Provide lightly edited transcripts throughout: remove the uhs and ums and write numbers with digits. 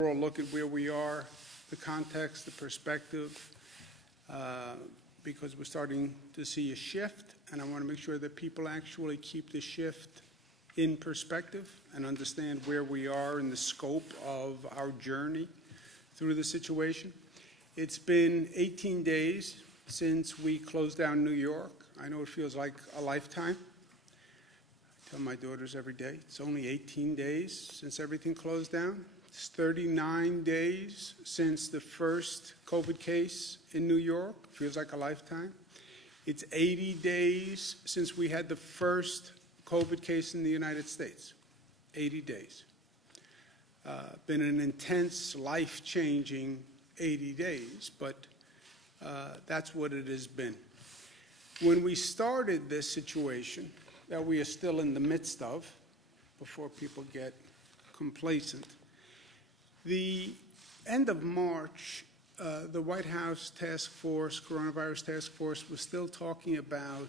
overall look at where we are, the context, the perspective, because we're starting to see a shift, and I want to make sure that people actually keep the shift in perspective and understand where we are in the scope of our journey through the situation. It's been 18 days since we closed down New York. I know it feels like a lifetime. I tell my daughters every day, it's only 18 days since everything closed down. It's 39 days since the first COVID case in New York. Feels like a lifetime. It's 80 days since we had the first COVID case in the United States. 80 days. Been an intense, life-changing 80 days, but that's what it has been. When we started this situation that we are still in the midst of, before people get complacent, the end of March, the White House task force, coronavirus task force, was still talking about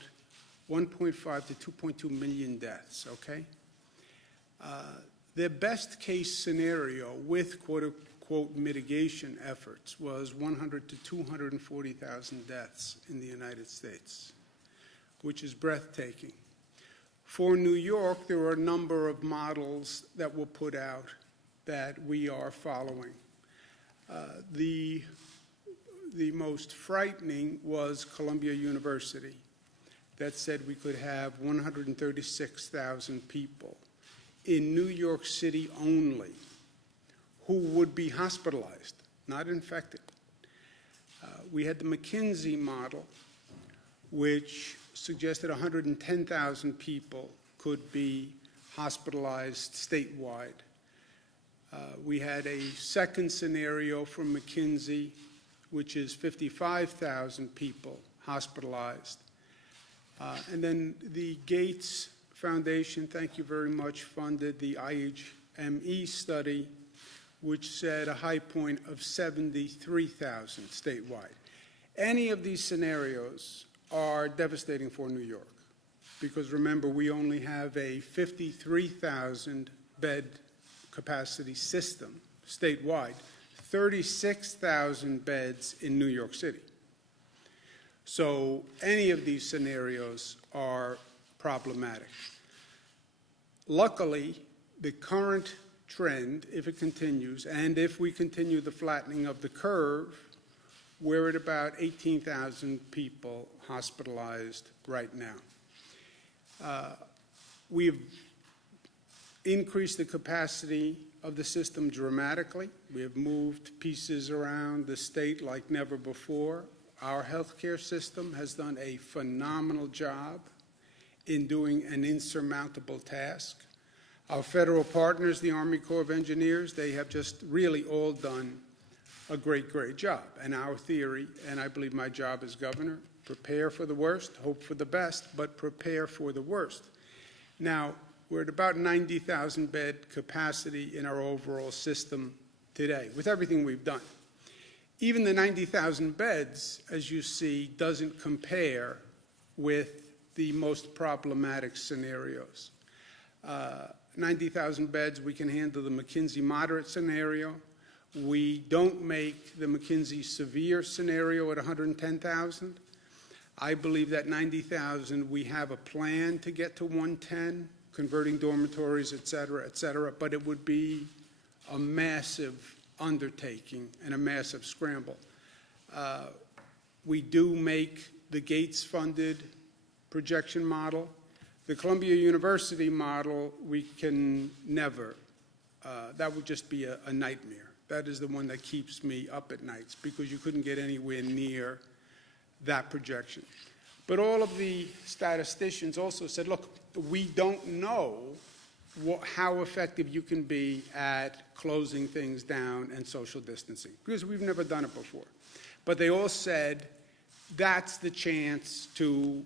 1.5 to 2.2 million deaths, okay? Their best case scenario with quote-unquote mitigation efforts was 100 to 240,000 deaths in the United States, which is breathtaking. For New York, there were a number of models that were put out that we are following. The most frightening was Columbia University that said we could have 136,000 people in New York City only who would be hospitalized, not infected. We had the McKinsey model, which suggested 110,000 people could be hospitalized statewide. We had a second scenario from McKinsey, which is 55,000 people hospitalized. And then the Gates Foundation, thank you very much, funded the IHME study, which said a high point of 73,000 statewide. Any of these scenarios are devastating for New York, because remember, we only have a 53,000 bed capacity system statewide, 36,000 beds in New York City. So any of these scenarios are problematic. Luckily, the current trend, if it continues, and if we continue the flattening of the curve, we're at about 18,000 people hospitalized right now. We've increased the capacity of the system dramatically. We have moved pieces around the state like never before. Our healthcare system has done a phenomenal job in doing an insurmountable task. Our federal partners, the Army Corps of Engineers, they have just really all done a great, great job. And our theory, and I believe my job as governor, prepare for the worst, hope for the best, but prepare for the worst. Now, we're at about 90,000 bed capacity in our overall system today, with everything we've done. Even the 90,000 beds, as you see, doesn't compare with the most problematic scenarios. 90,000 beds, we can handle the McKinsey moderate scenario. We don't make the McKinsey severe scenario at 110,000. I believe that 90,000, we have a plan to get to 110, converting dormitories, et cetera, but it would be a massive undertaking and a massive scramble. We do make the Gates-funded projection model. The Columbia University model, we can never. That would just be a nightmare. That is the one that keeps me up at nights, because you couldn't get anywhere near that projection. But all of the statisticians also said, look, we don't know how effective you can be at closing things down and social distancing, because we've never done it before. But they all said that's the chance to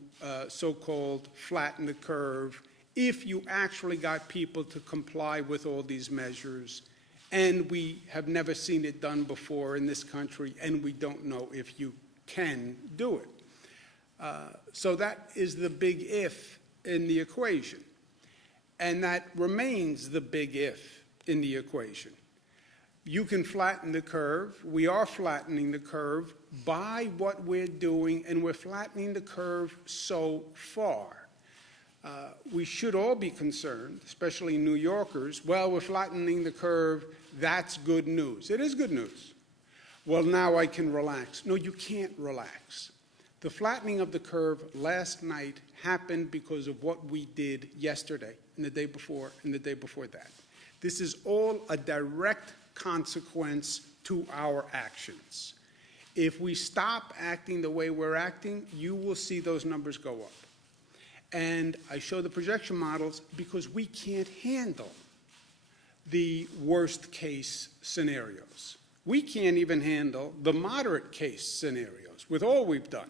so-called flatten the curve if you actually got people to comply with all these measures. And we have never seen it done before in this country, and we don't know if you can do it. So that is the big if in the equation. And that remains the big if in the equation. You can flatten the curve. We are flattening the curve by what we're doing, and we're flattening the curve so far. We should all be concerned, especially New Yorkers. Well, we're flattening the curve. That's good news. It is good news. Well, now I can relax. No, you can't relax. The flattening of the curve last night happened because of what we did yesterday and the day before and the day before that. This is all a direct consequence to our actions. If we stop acting the way we're acting, you will see those numbers go up. And I show the projection models because we can't handle the worst case scenarios. We can't even handle the moderate case scenarios with all we've done.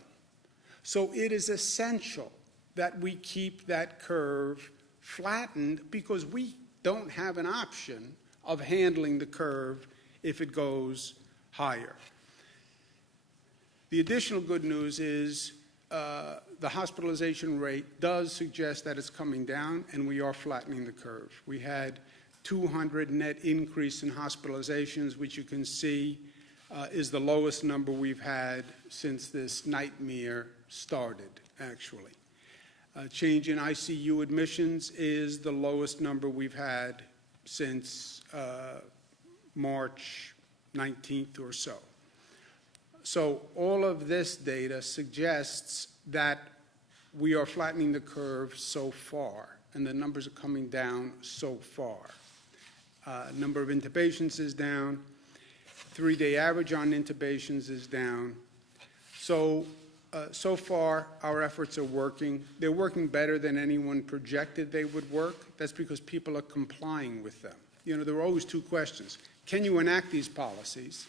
So it is essential that we keep that curve flattened because we don't have an option of handling the curve if it goes higher. The additional good news is the hospitalization rate does suggest that it's coming down, and we are flattening the curve. We had 200 net increase in hospitalizations, which you can see is the lowest number we've had since this nightmare started, actually. Change in ICU admissions is the lowest number we've had since March 19th or so. So all of this data suggests that we are flattening the curve so far, and the numbers are coming down so far. Number of intubations is down. 3-day average on intubations is down. So far, our efforts are working. They're working better than anyone projected they would work. That's because people are complying with them. You know, there are always two questions. Can you enact these policies?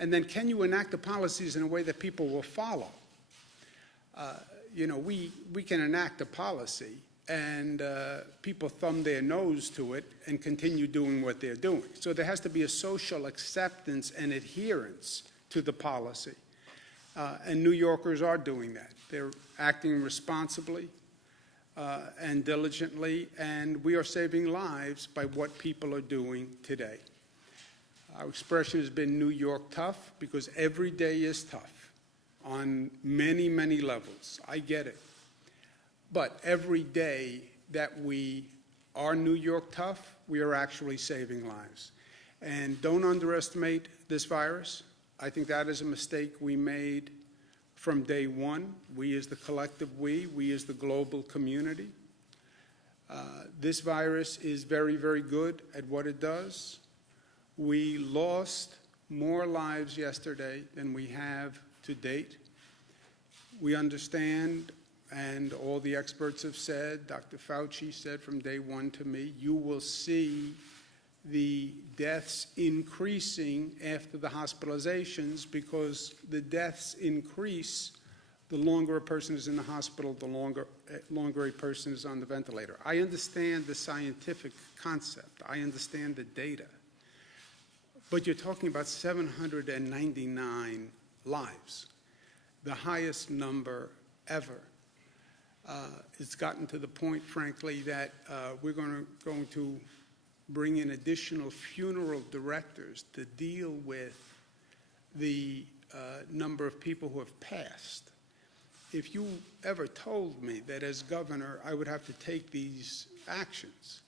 And then can you enact the policies in a way that people will follow? You know, we can enact a policy and people thumb their nose to it and continue doing what they're doing. So there has to be a social acceptance and adherence to the policy. And New Yorkers are doing that. They're acting responsibly and diligently, and we are saving lives by what people are doing today. Our expression has been New York tough because every day is tough on many, many levels. I get it. But every day that we are New York tough, we are actually saving lives. And don't underestimate this virus. I think that is a mistake we made from day one. We as the collective we as the global community. This virus is very, very good at what it does. We lost more lives yesterday than we have to date. We understand, and all the experts have said, Dr. Fauci said from day one to me, you will see the deaths increasing after the hospitalizations because the deaths increase the longer a person is in the hospital, the longer a person is on the ventilator. I understand the scientific concept. I understand the data. But you're talking about 799 lives, the highest number ever. It's gotten to the point, frankly, that we're going to bring in additional funeral directors to deal with the number of people who have passed. If you ever told me that as governor I would have to take these actions,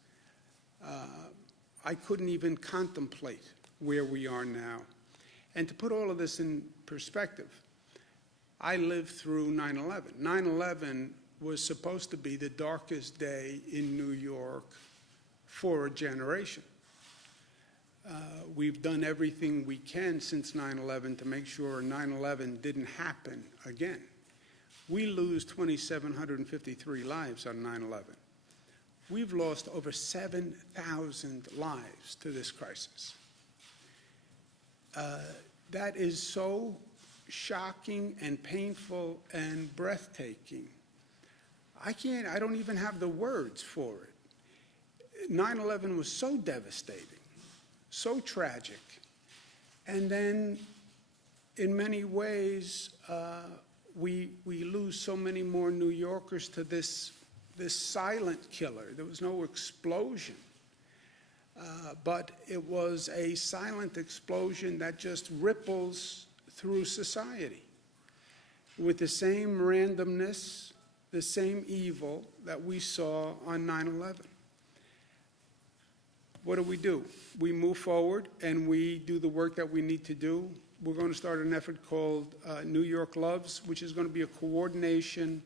I couldn't even contemplate where we are now. And to put all of this in perspective, I lived through 9/11. 9/11 was supposed to be the darkest day in New York for a generation. We've done everything we can since 9/11 to make sure 9/11 didn't happen again. We lose 2,753 lives on 9/11. We've lost over 7,000 lives to this crisis. That is so shocking and painful and breathtaking. I don't even have the words for it. 9/11 was so devastating, so tragic. And then in many ways, we lose so many more New Yorkers to this silent killer. There was no explosion. But it was a silent explosion that just ripples through society with the same randomness, the same evil that we saw on 9/11. What do? We move forward and we do the work that we need to do. We're going to start an effort called New York Loves, which is going to be a coordination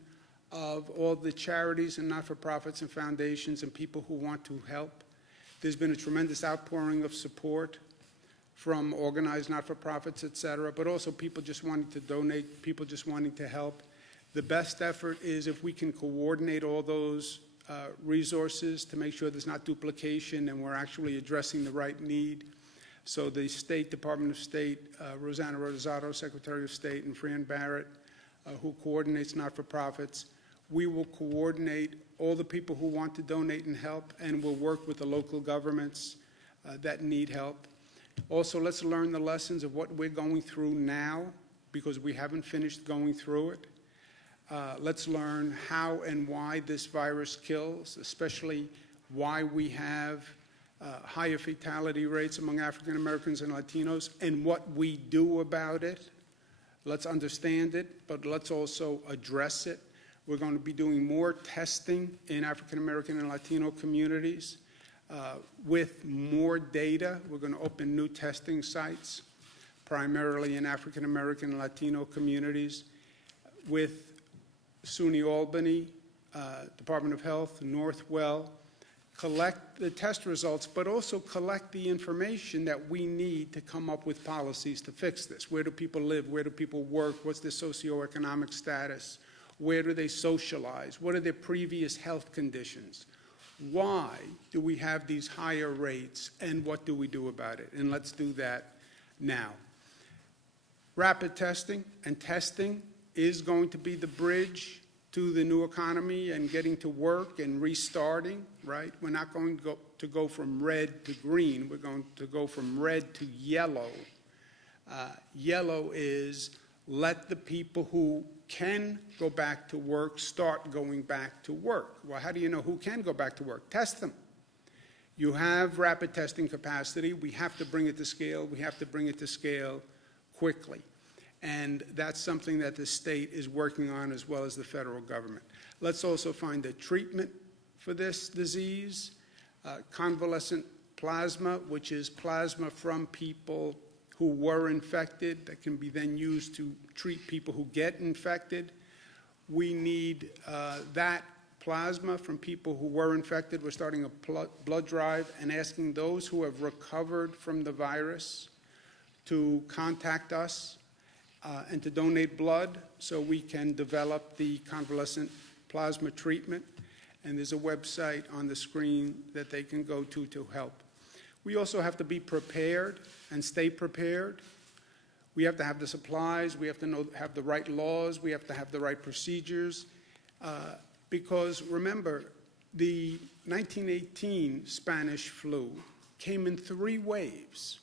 of all the charities and not-for-profits and foundations and people who want to help. There's been a tremendous outpouring of support from organized not-for-profits, et cetera, but also people just wanting to donate, people just wanting to help. The best effort is if we can coordinate all those resources to make sure there's not duplication and we're actually addressing the right need. So the State Department of State, Rosanna Rosato, Secretary of State, and Fran Barrett, who coordinates not-for-profits, we will coordinate all the people who want to donate and help, and we'll work with the local governments that need help. Also, let's learn the lessons of what we're going through now, because we haven't finished going through it. Let's learn how and why this virus kills, especially why we have higher fatality rates among African Americans and Latinos, and what we do about it. Let's understand it, but let's also address it. We're going to be doing more testing in African American and Latino communities with more data. We're going to open new testing sites, primarily in African American and Latino communities, with SUNY Albany, Department of Health, Northwell, collect the test results, but also collect the information that we need to come up with policies to fix this. Where do people live? Where do people work? What's their socioeconomic status? Where do they socialize? What are their previous health conditions? Why do we have these higher rates, and what do we do about it? And let's do that now. Rapid testing and testing is going to be the bridge to the new economy and getting to work and restarting, right? We're not going to go from red to green. We're going to go from red to yellow. Yellow is let the people who can go back to work start going back to work. Well, how do you know who can go back to work? Test them. You have rapid testing capacity. We have to bring it to scale. We have to bring it to scale quickly. And that's something that the state is working on, as well as the federal government. Let's also find a treatment for this disease. Convalescent plasma, which is plasma from people who were infected that can be then used to treat people who get infected. We need that plasma from people who were infected. We're starting a blood drive and asking those who have recovered from the virus to contact us and to donate blood so we can develop the convalescent plasma treatment. And there's a website on the screen that they can go to help. We also have to be prepared and stay prepared. We have to have the supplies. We have to have the right laws. We have to have the right procedures. Because remember, the 1918 Spanish flu came in 3 waves.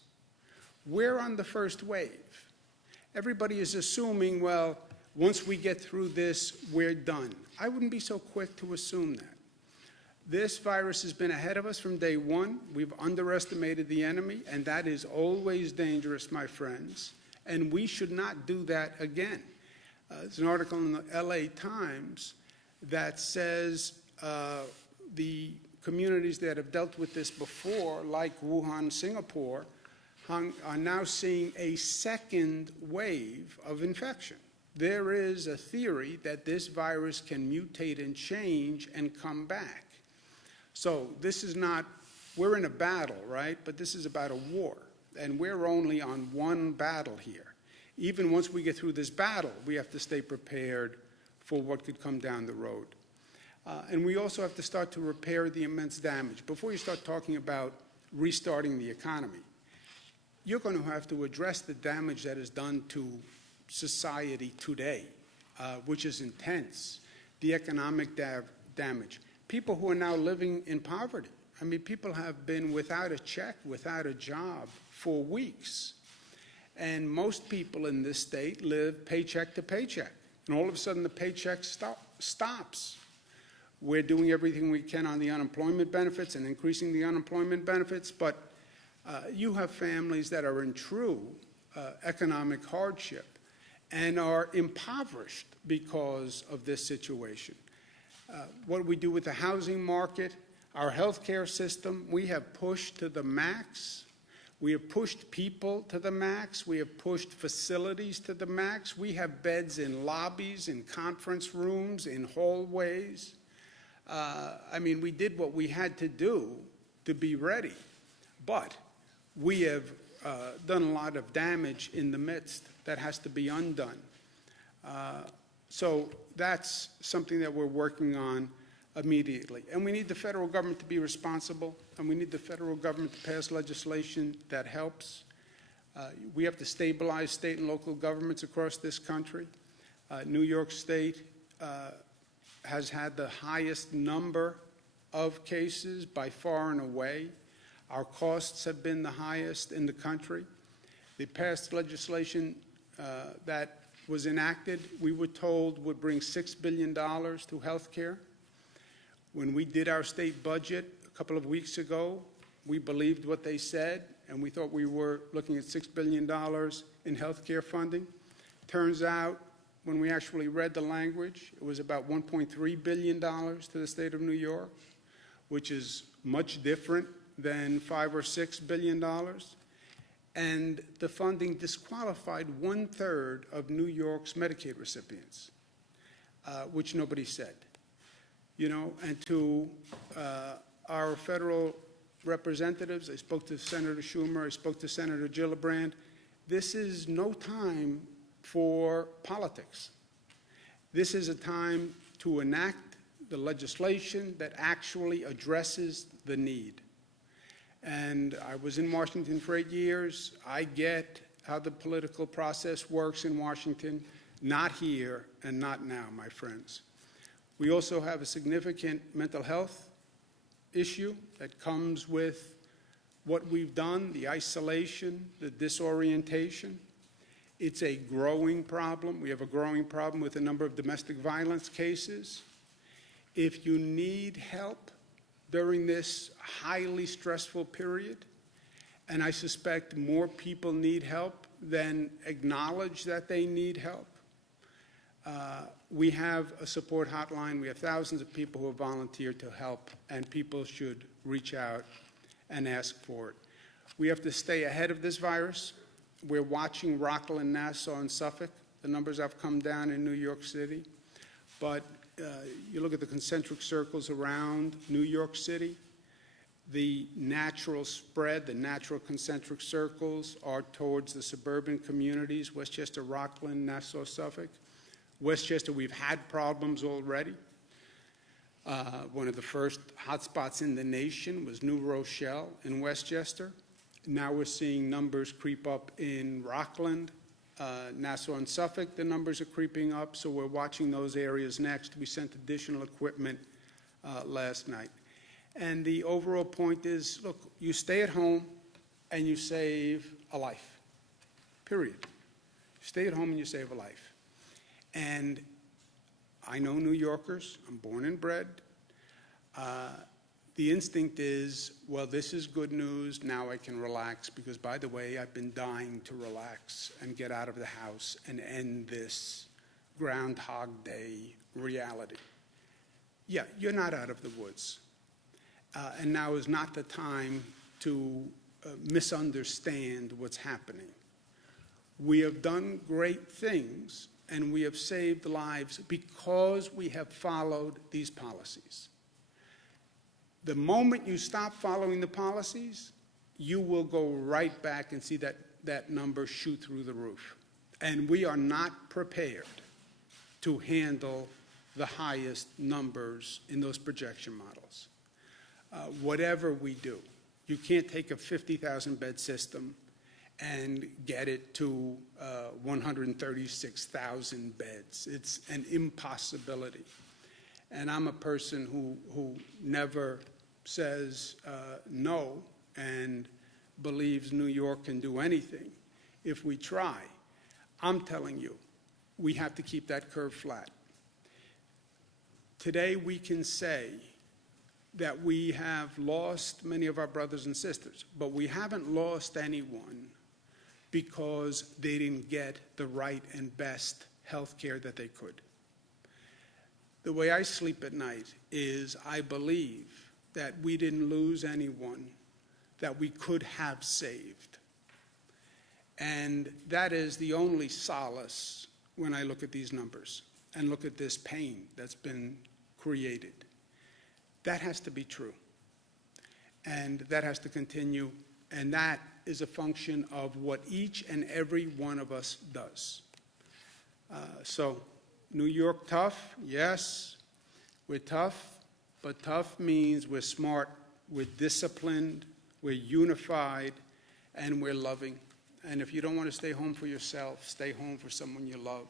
We're on the first wave. Everybody is assuming, well, once we get through this, we're done. I wouldn't be so quick to assume that. This virus has been ahead of us from day one. We've underestimated the enemy, and that is always dangerous, my friends. And we should not do that again. There's an article in the LA Times that says the communities that have dealt with this before, like Wuhan, Singapore, are now seeing a second wave of infection. There is a theory that this virus can mutate and change and come back. So this is not, we're in a battle, right? But this is about a war, and we're only on one battle here. Even once we get through this battle, we have to stay prepared for what could come down the road. And we also have to start to repair the immense damage. Before you start talking about restarting the economy, you're going to have to address the damage that is done to society today, which is intense, the economic damage. People who are now living in poverty. I mean, people have been without a check, without a job for weeks. And most people in this state live paycheck to paycheck. And all of a sudden, the paycheck stops. We're doing everything we can on the unemployment benefits and increasing the unemployment benefits, but you have families that are in true economic hardship and are impoverished because of this situation. What do we do with the housing market? Our health care system, we have pushed to the max. We have pushed people to the max. We have pushed facilities to the max. We have beds in lobbies, in conference rooms, in hallways. I mean, we did what we had to do to be ready, but we have done a lot of damage in the midst that has to be undone. So that's something that we're working on immediately. And we need the federal government to be responsible, and we need the federal government to pass legislation that helps. We have to stabilize state and local governments across this country. New York State has had the highest number of cases by far and away. Our costs have been the highest in the country. The past legislation that was enacted, we were told would bring $6 billion to health care. When we did our state budget a couple of weeks ago, we believed what they said, and we thought we were looking at $6 billion in health care funding. Turns out, when we actually read the language, it was about $1.3 billion to the state of New York, which is much different than $5 or $6 billion. And the funding disqualified 1/3 of New York's Medicaid recipients, which nobody said. You know, and to our federal representatives, I spoke to Senator Schumer, I spoke to Senator Gillibrand, this is no time for politics. This is a time to enact the legislation that actually addresses the need. And I was in Washington for 8 years. I get how the political process works in Washington, not here and not now, my friends. We also have a significant mental health issue that comes with what we've done, the isolation, the disorientation. It's a growing problem. We have a growing problem with a number of domestic violence cases. If you need help during this highly stressful period, and I suspect more people need help than acknowledge that they need help, we have a support hotline. We have thousands of people who have volunteered to help, and people should reach out and ask for it. We have to stay ahead of this virus. We're watching Rockland, Nassau, and Suffolk. The numbers have come down in New York City. But you look at the concentric circles around New York City, the natural spread, the natural concentric circles are towards the suburban communities, Westchester, Rockland, Nassau, Suffolk. Westchester, we've had problems already. One of the first hotspots in the nation was New Rochelle in Westchester. Now we're seeing numbers creep up in Rockland, Nassau and Suffolk. The numbers are creeping up, so we're watching those areas next. We sent additional equipment last night. And the overall point is, look, you stay at home and you save a life, period. Stay at home and you save a life. And I know New Yorkers, I'm born and bred. The instinct is, well, this is good news, now I can relax, because by the way, I've been dying to relax and get out of the house and end this Groundhog Day reality. Yeah, you're not out of the woods. And now is not the time to misunderstand what's happening. We have done great things, and we have saved lives because we have followed these policies. The moment you stop following the policies, you will go right back and see that number shoot through the roof. And we are not prepared to handle the highest numbers in those projection models. Whatever we do, you can't take a 50,000-bed system and get it to 136,000 beds. It's an impossibility. And I'm a person who never says no and believes New York can do anything if we try. I'm telling you, we have to keep that curve flat. Today we can say that we have lost many of our brothers and sisters, but we haven't lost anyone because they didn't get the right and best health care that they could. The way I sleep at night is I believe that we didn't lose anyone that we could have saved. And that is the only solace when I look at these numbers and look at this pain that's been created. That has to be true. And that has to continue. And that is a function of what each and every one of us does. So, New York tough? Yes, we're tough. But tough means we're smart, we're disciplined, we're unified, and we're loving. And if you don't want to stay home for yourself, stay home for someone you love,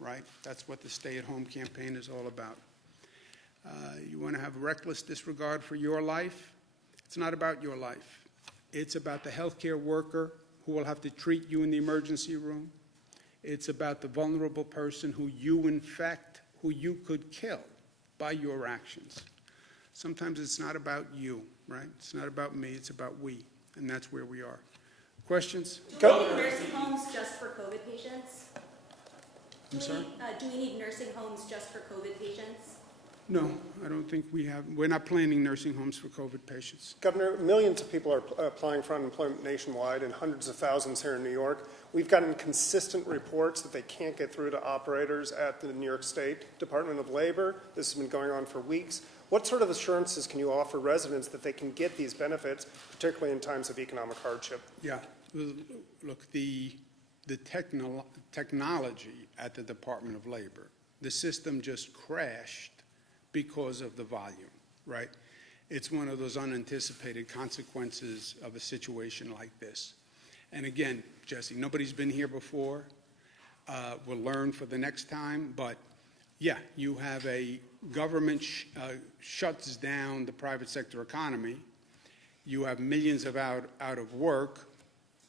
right? That's what the stay-at-home campaign is all about. You want to have reckless disregard for your life? It's not about your life. It's about the healthcare worker who will have to treat you in the emergency room. It's about the vulnerable person who you infect, who you could kill by your actions. Sometimes it's not about you, right? It's not about me, it's about we, and that's where we are. Questions? Do we need nursing homes just for COVID patients? I'm sorry? Do we need nursing homes just for COVID patients? No, I don't think we have. We're not planning nursing homes for COVID patients. Governor, millions of people are applying for unemployment nationwide and hundreds of thousands here in New York. We've gotten consistent reports that they can't get through to operators at the New York State Department of Labor. This has been going on for weeks. What sort of assurances can you offer residents that they can get these benefits, particularly in times of economic hardship? Yeah, look, the technology at the Department of Labor, the system just crashed because of the volume, right? It's one of those unanticipated consequences of a situation like this. And again, Jesse, nobody's been here before. We'll learn for the next time, but yeah, you have a government shuts down the private sector economy. You have millions of out of work.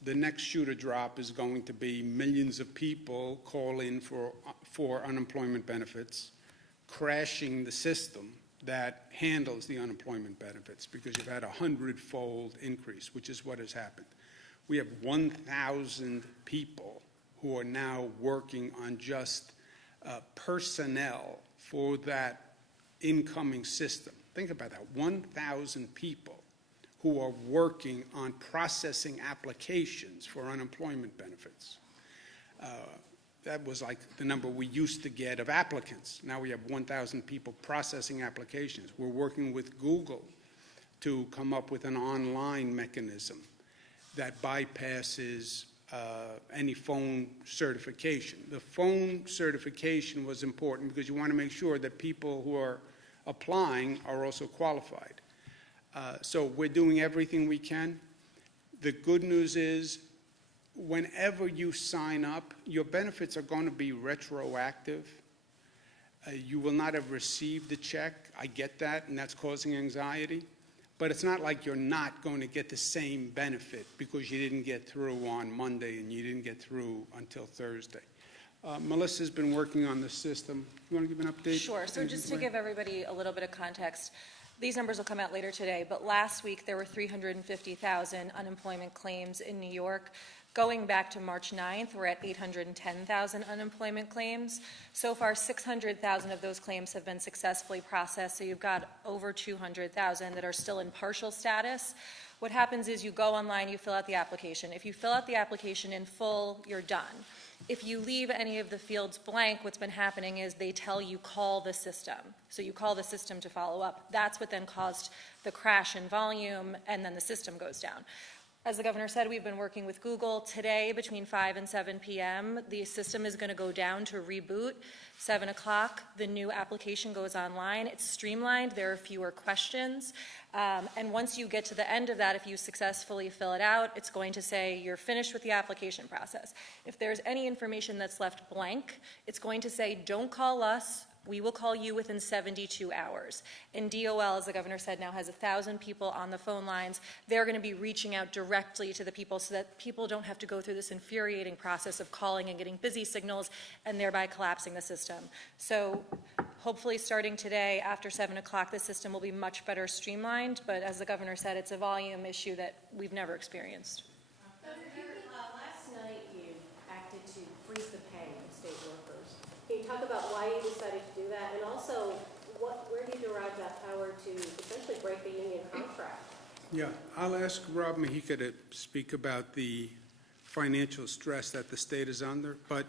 The next shoe to drop is going to be millions of people call in for unemployment benefits, crashing the system that handles the unemployment benefits because you've had a 100-fold increase, which is what has happened. We have 1,000 people who are now working on just personnel for that incoming system. Think about that, 1,000 people who are working on processing applications for unemployment benefits. That was like the number we used to get of applicants. Now we have 1,000 people processing applications. We're working with Google to come up with an online mechanism that bypasses any phone certification. The phone certification was important because you want to make sure that people who are applying are also qualified. So we're doing everything we can. The good news is whenever you sign up, your benefits are going to be retroactive. You will not have received the check. I get that, and that's causing anxiety. But it's not like you're not going to get the same benefit because you didn't get through on Monday and you didn't get through until Thursday. Melissa's been working on the system. You want to give an update? Sure. So just to give everybody a little bit of context, these numbers will come out later today, but last week there were 350,000 unemployment claims in New York. Going back to March 9th, we're at 810,000 unemployment claims. So far, 600,000 of those claims have been successfully processed, so you've got over 200,000 that are still in partial status. What happens is you go online, you fill out the application. If you fill out the application in full, you're done. If you leave any of the fields blank, what's been happening is they tell you call the system. So you call the system to follow up. That's what then caused the crash in volume, and then the system goes down. As the governor said, we've been working with Google. Today, between 5 and 7 p.m., the system is going to go down to reboot. 7 o'clock, the new application goes online. It's streamlined. There are fewer questions. And once you get to the end of that, if you successfully fill it out, it's going to say you're finished with the application process. If there's any information that's left blank, it's going to say, don't call us. We will call you within 72 hours. And DOL, as the governor said, now has 1,000 people on the phone lines. They're going to be reaching out directly to the people so that people don't have to go through this infuriating process of calling and getting busy signals and thereby collapsing the system. So Hopefully, starting today, after 7 o'clock, the system will be much better streamlined, but as the governor said, it's a volume issue that we've never experienced. Last night you acted to freeze the pay of state workers. Can you talk about why you decided to do that, and also where do you derive that power to essentially break the union contract? Yeah, I'll ask Rob Mahika to speak about the financial stress that the state is under. But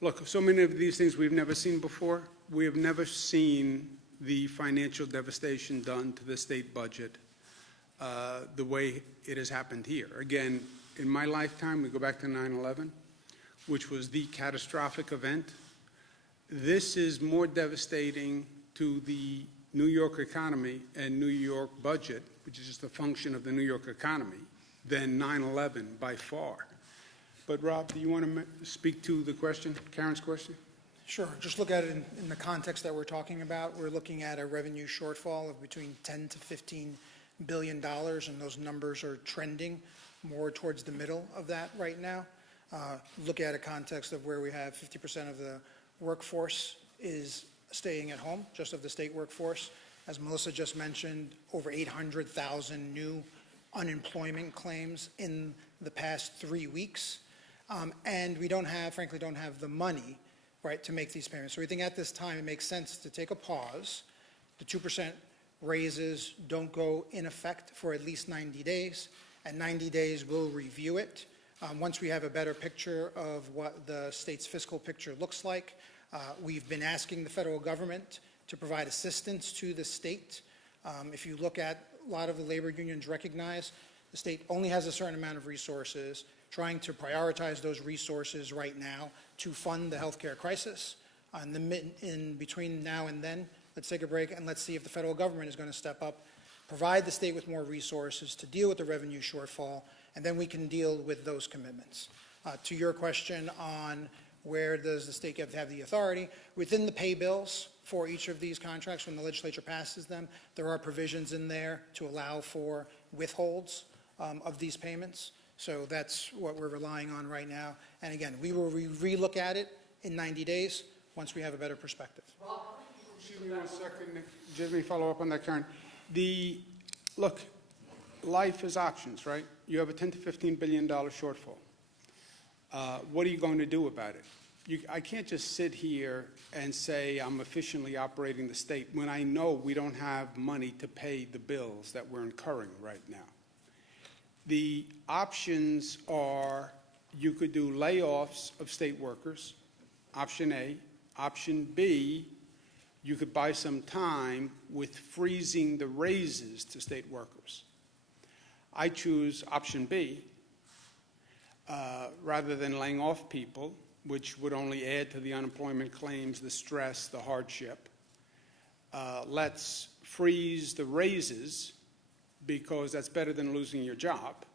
look, so many of these things we've never seen before. We have never seen the financial devastation done to the state budget the way it has happened here. Again, in my lifetime, we go back to 9/11, which was the catastrophic event. This is more devastating to the New York economy and New York budget, which is just a function of the New York economy, than 9/11 by far. But Rob, do you want to speak to the question, Karen's question? Sure. Just look at it in the context that we're talking about. We're looking at a revenue shortfall of between 10 to 15 billion dollars, and those numbers are trending more towards the middle of that right now. Look at a context of where we have 50% of the workforce is staying at home, just of the state workforce. As Melissa just mentioned, over 800,000 new unemployment claims in the past 3 weeks. And we frankly don't have the money, right, to make these payments. So we think at this time it makes sense to take a pause. The 2% raises don't go in effect for at least 90 days. At 90 days, we'll review it. Once we have a better picture of what the state's fiscal picture looks like, we've been asking the federal government to provide assistance to the state. If you look at a lot of the labor unions recognize the state only has a certain amount of resources, trying to prioritize those resources right now to fund the healthcare crisis. In between now and then, let's take a break and let's see if the federal government is going to step up, provide the state with more resources to deal with the revenue shortfall, and then we can deal with those commitments. To your question on where does the state have the authority, within the pay bills for each of these contracts, when the legislature passes them, there are provisions in there to allow for withholds of these payments. So that's what we're relying on right now. And again, we will relook at it in 90 days once we have a better perspective. Excuse me 1 second. Just let me follow up on that, Karen. Look, life is options, right? You have a $10 to $15 billion shortfall. What are you going to do about it? I can't just sit here and say I'm efficiently operating the state when I know we don't have money to pay the bills that we're incurring right now. The options are you could do layoffs of state workers, option A. Option B, you could buy some time with freezing the raises to state workers. I choose option B rather than laying off people, which would only add to the unemployment claims, the stress, the hardship. Let's freeze the raises because that's better than losing your job.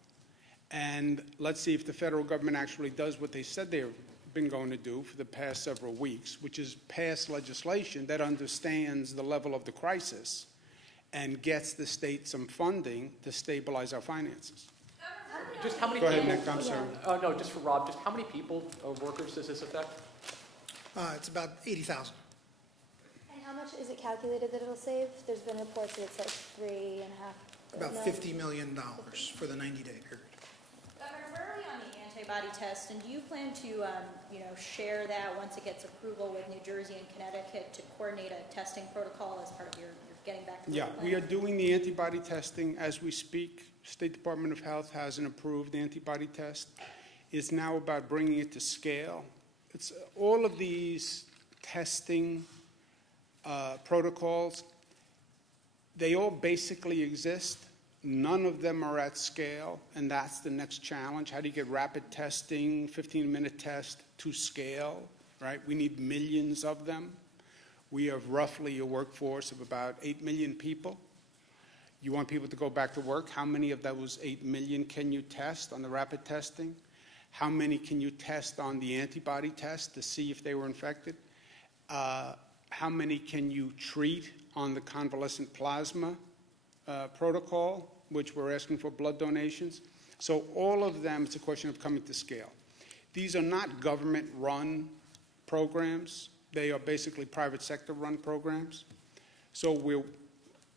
And let's see if the federal government actually does what they said they've been going to do for the past several weeks, which is pass legislation that understands the level of the crisis and gets the state some funding to stabilize our finances. Just how many Go ahead, people? Nick, I'm sorry. Oh, no, just for Rob, just how many people or workers does this affect? It's about 80,000. And how much is it calculated that it'll save? There's been reports that it's like 3.5. About no? $50 million for the 90-day period. Governor, where are we on the antibody test, and do you plan to, share that once it gets approval with New Jersey and Connecticut to coordinate a testing protocol as part of your getting back to work Yeah, plan? we are doing the antibody testing as we speak. State Department of Health has an approved antibody test. It's now about bringing it to scale. It's all of these testing protocols, they all basically exist. None of them are at scale, and that's the next challenge. How do you get rapid testing, 15-minute test to scale, right? We need millions of them. We have roughly a workforce of about 8 million people. You want people to go back to work. How many of those 8 million can you test on the rapid testing? How many can you test on the antibody test to see if they were infected? How many can you treat on the convalescent plasma protocol, which we're asking for blood donations? So all of them, it's a question of coming to scale. These are not government-run programs. They are basically private sector-run programs. So we're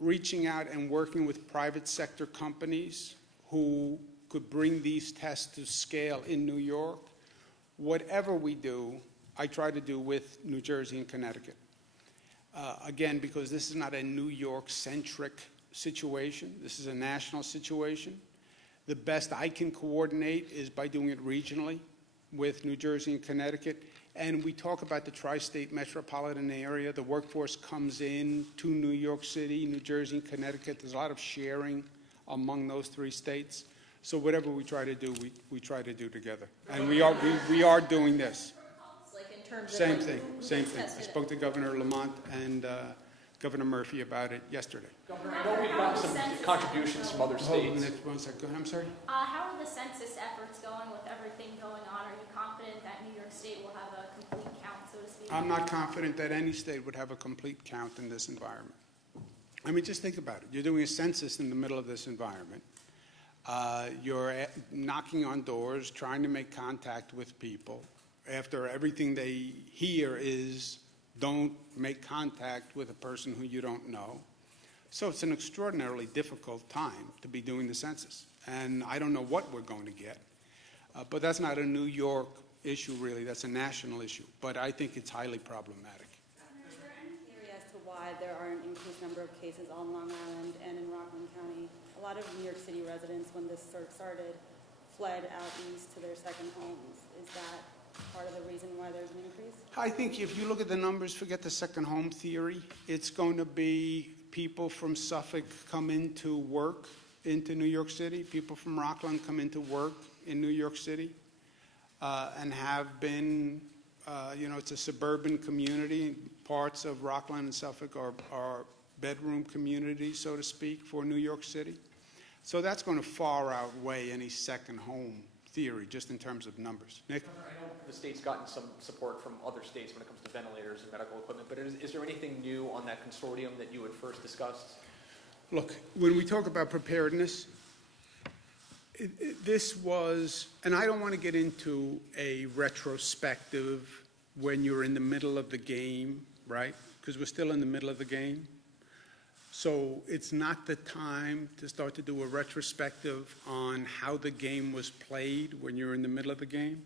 reaching out and working with private sector companies who could bring these tests to scale in New York. Whatever we do, I try to do with New Jersey and Connecticut. Again, because this is not a New York-centric situation. This is a national situation. The best I can coordinate is by doing it regionally with New Jersey and Connecticut. And we talk about the tri-state metropolitan area. The workforce comes in to New York City, New Jersey, and Connecticut. There's a lot of sharing among those three states. So whatever we try to do, we try to do together. And we are doing this. Like in terms of Same like, thing, who same gets thing. I tested? spoke to Governor Lamont and Governor Murphy about it yesterday. Governor, I know we've gotten some contributions from other Hold on, states. one second. Go ahead, I'm sorry? How are the census efforts going with everything going on? Are you confident that New York State will have a complete count, so to speak? I'm not confident that any state would have a complete count in this environment. I mean, just think about it. You're doing a census in the middle of this environment. You're knocking on doors, trying to make contact with people. After everything they hear is, don't make contact with a person who you don't know. So it's an extraordinarily difficult time to be doing the census. And I don't know what we're going to get. But that's not a New York issue, really. That's a national issue. But I think it's highly problematic. Is there any theory as to why there are an increased number of cases on Long Island and in Rockland County? A lot of New York City residents, when this started, fled out east to their second homes. Is that part of the reason why there's an increase? I think if you look at the numbers, forget the second home theory. It's going to be people from Suffolk come into work into New York City. People from Rockland come into work in New York City and have been, it's a suburban community. Parts of Rockland and Suffolk are bedroom communities, so to speak, for New York City. So that's going to far outweigh any second home theory, just in terms of numbers. Nick? I know the state's gotten some support from other states when it comes to ventilators and medical equipment, but is there anything new on that consortium that you had first discussed? Look, when we talk about preparedness, this was, and I don't want to get into a retrospective when you're in the middle of the game, right? Because we're still in the middle of the game. So it's not the time to start to do a retrospective on how the game was played when you're in the middle of the game.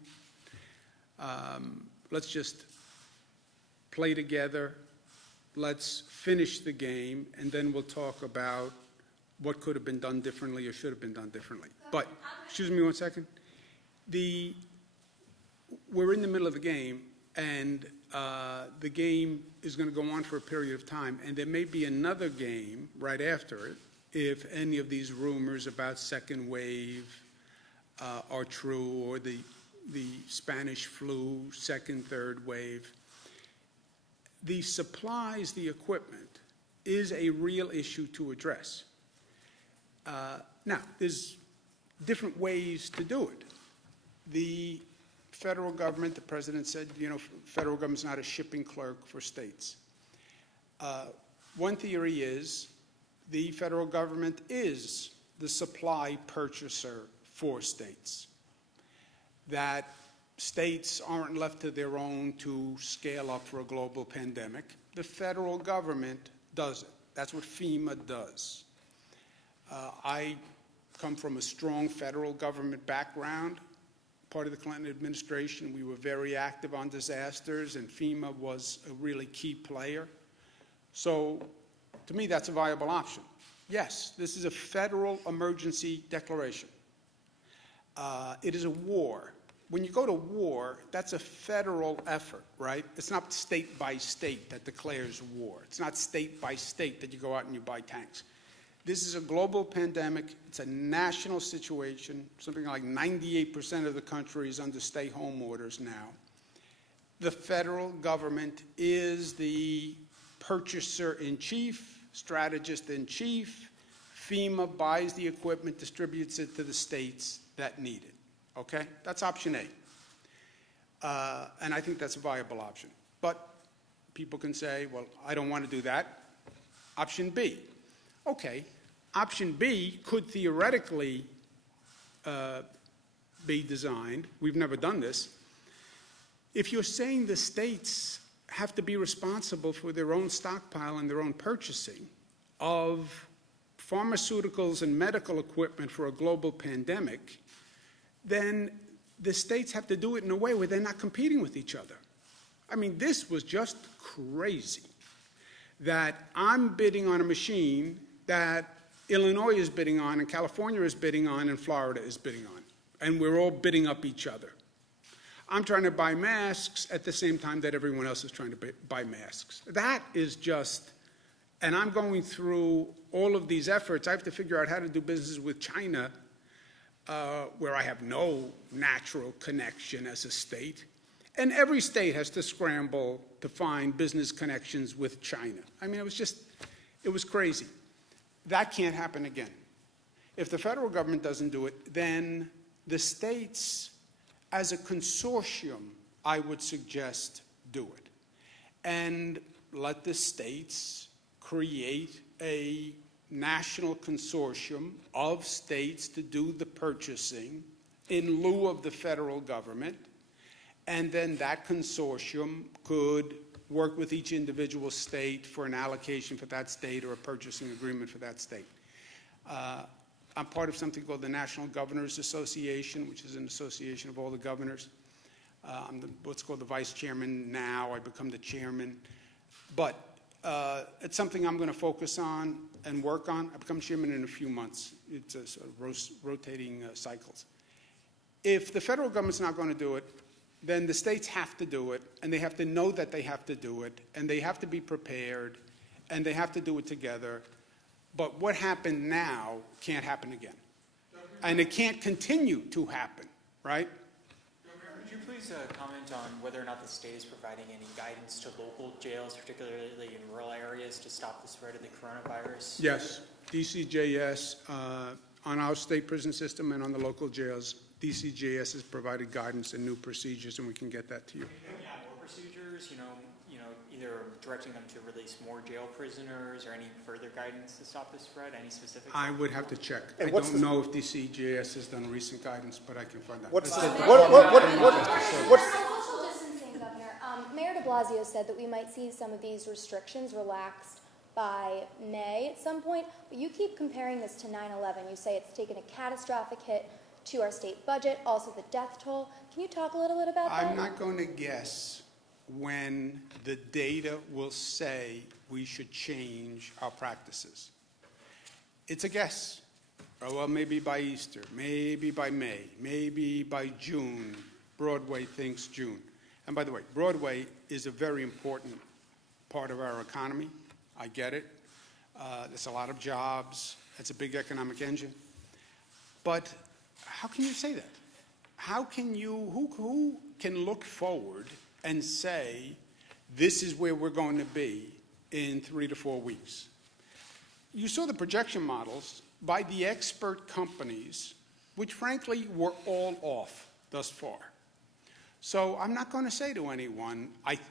Let's just play together. Let's finish the game, and then we'll talk about what could have been done differently or should have been done differently. But, excuse me one second. We're in the middle of the game, and the game is going to go on for a period of time, and there may be another game right after it if any of these rumors about second wave are true, or the Spanish flu, second, third wave. The supplies, the equipment, is a real issue to address. Now, there's different ways to do it. The federal government, the president said, federal government's not a shipping clerk for states. One theory is the federal government is the supply purchaser for states. That states aren't left to their own to scale up for a global pandemic. The federal government does it. That's what FEMA does. I come from a strong federal government background. Part of the Clinton administration, we were very active on disasters, and FEMA was a really key player. So, to me, that's a viable option. Yes, this is a federal emergency declaration. It is a war. When you go to war, that's a federal effort, right? It's not state by state that declares war. It's not state by state that you go out and you buy tanks. This is a global pandemic. It's a national situation. Something like 98% of the country is under stay-home orders now. The federal government is the purchaser-in-chief, strategist-in-chief. FEMA buys the equipment, distributes it to the states that need it. Okay? That's option A. And I think that's a viable option. But people can say, well, I don't want to do that. Option B. Okay, option B could theoretically be designed. We've never done this. If you're saying the states have to be responsible for their own stockpile and their own purchasing of pharmaceuticals and medical equipment for a global pandemic, then the states have to do it in a way where they're not competing with each other. I mean, this was just crazy that I'm bidding on a machine that Illinois is bidding on and California is bidding on and Florida is bidding on, and we're all bidding up each other. I'm trying to buy masks at the same time that everyone else is trying to buy masks. That is just, and I'm going through all of these efforts. I have to figure out how to do business with China, where I have no natural connection as a state. And every state has to scramble to find business connections with China. I mean, it was crazy. That can't happen again. If the federal government doesn't do it, then the states, as a consortium, I would suggest do it. And let the states create a national consortium of states to do the purchasing in lieu of the federal government. And then that consortium could work with each individual state for an allocation for that state or a purchasing agreement for that state. I'm part of something called the National Governors Association, which is an association of all the governors. I'm what's called the vice chairman now. I become the chairman. But it's something I'm going to focus on and work on. I become chairman in a few months. It's a sort of rotating cycles. If the federal government's not going to do it, then the states have to do it, and they have to know that they have to do it, and they have to be prepared, and they have to do it together. But what happened now can't happen again. And it can't continue to happen, right? Would you please comment on whether or not the state is providing any guidance to local jails, particularly in rural areas, to stop the spread of the coronavirus? Yes. DCJS, on our state prison system and on the local jails, DCJS has provided guidance and new procedures, and we can get that to you. Yeah, more procedures, either directing them to release more jail prisoners or any further guidance to stop the spread, any specific? I would have to check. And I what's don't know if DCJS has done recent guidance, but I can find out. What's the, Social distancing, Governor. Mayor de Blasio said that we might see some of these restrictions relaxed by May at some point, but you keep comparing this to 9/11. You say it's taken a catastrophic hit to our state budget, also the death toll. Can you talk a little bit about that? I'm not going to guess when the data will say we should change our practices. It's a guess. Oh, well, maybe by Easter, maybe by May, maybe by June. Broadway thinks June. And by the way, Broadway is a very important part of our economy. I get it. There's a lot of jobs. It's a big economic engine. But how can you say that? How can you, who can look forward and say, this is where we're going to be in 3 to 4 weeks? You saw the projection models by the expert companies, which frankly were all off thus far. So I'm not going to say to anyone,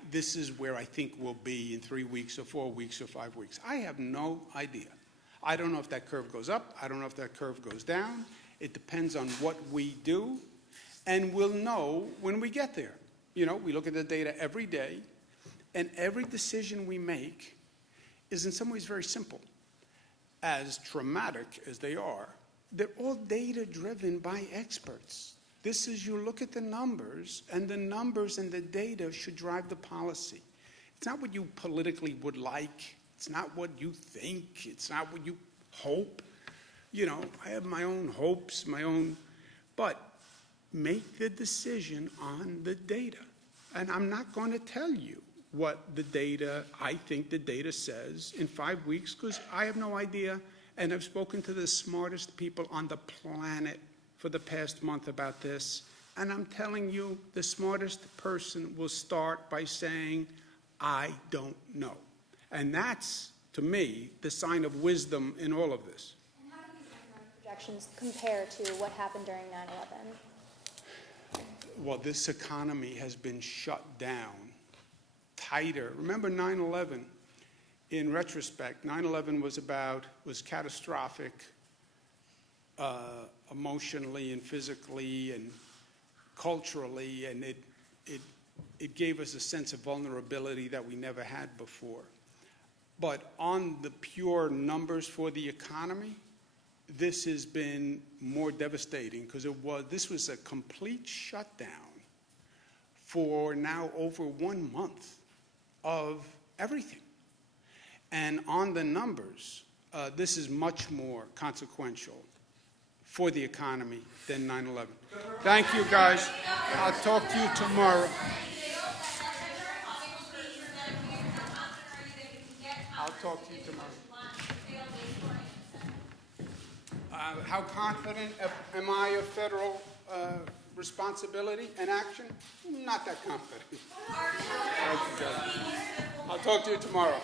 this is where I think we'll be in 3 weeks or 4 weeks or 5 weeks. I have no idea. I don't know if that curve goes up. I don't know if that curve goes down. It depends on what we do, and we'll know when we get there. We look at the data every day, and every decision we make is in some ways very simple. As traumatic as they are, they're all data-driven by experts. This is, you look at the numbers, and the numbers and the data should drive the policy. It's not what you politically would like. It's not what you think. It's not what you hope. I have my own hopes, but make the decision on the data. And I'm not going to tell you what I think the data says in 5 weeks, because I have no idea, and I've spoken to the smartest people on the planet for the past month about this, and I'm telling you, the smartest person will start by saying, I don't know. And that's, to me, the sign of wisdom in all of this. Projections compare to what happened during 9/11? Well, this economy has been shut down tighter. Remember 9/11, in retrospect, 9/11 was catastrophic emotionally and physically and culturally, and it it gave us a sense of vulnerability that we never had before. But on the pure numbers for the economy, this has been more devastating because this was a complete shutdown for now over 1 month of everything. And on the numbers, this is much more consequential for the economy than 9/11. Thank you, guys. I'll talk to you tomorrow. I'll talk to you tomorrow. How confident am I of federal responsibility and action? Not that confident. I'll talk to you tomorrow.